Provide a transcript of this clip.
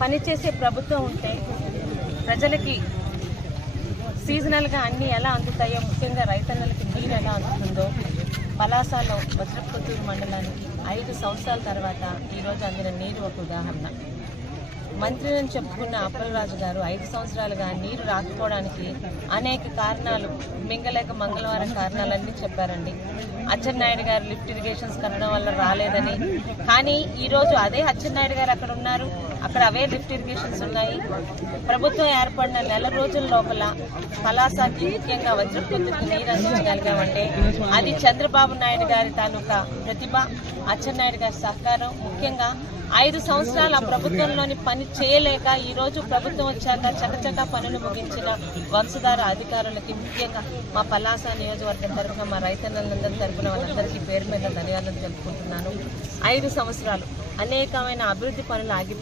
పనిచేసే ప్రభుత్వం ఉంటే ప్రజలకి సీజనల్గా అన్నీ ఎలా అందుతాయో, ముఖ్యంగా రైతన్నలకి నీరు ఎలా అందుతుందో పలాసలో వజ్రపుత్తూరు మండలానికి 5 సంవత్సరాల తర్వాత ఈరోజు అందిన నీరు ఒక ఉదాహరణ. మంత్రిని చెప్పుకున్న అప్పలరాజు గారు 5 సంవత్సరాలుగా నీరు రాకపోవడానికి అనేక కారణాలు, మింగలేక మంగళవారం కారణాలన్నీ చెప్పారండి. అచ్చెన్నాయుడు గారు లిఫ్ట్ ఇరిగేషన్స్ కట్టడం వల్ల రాలేదని, కానీ ఈరోజు అదే అచ్చెన్నాయుడు గారు అక్కడ ఉన్నారు, అక్కడ అవే లిఫ్ట్ ఇరిగేషన్స్ ఉన్నాయి. ప్రభుత్వం ఏర్పడిన నెల రోజుల లోపల పలాసకి ముఖ్యంగా వజ్రపుత్తూరుకి నీరు అందించగలిగామంటే అది చంద్రబాబు నాయుడు గారి తాలూకా ప్రతిభ, అచ్చెన్నాయుడు గారి సహకారం. ముఖ్యంగా 5 సంవత్సరాలు ఆ ప్రభుత్వంలోని పని చేయలేక ఈరోజు ప్రభుత్వం వచ్చాక చకచకా పనులు ముగించిన వంశధార అధికారులకి, ముఖ్యంగా మా పలాస నియోజకవర్గం తరఫున మా రైతన్నలందరి తరఫున వాళ్ళందరికీ పేరు మీద ధన్యవాదాలు తెలుపుకుంటున్నాను. 5 సంవత్సరాలు అనేకమైన అభివృద్ధి పనులు ఆగిపోయి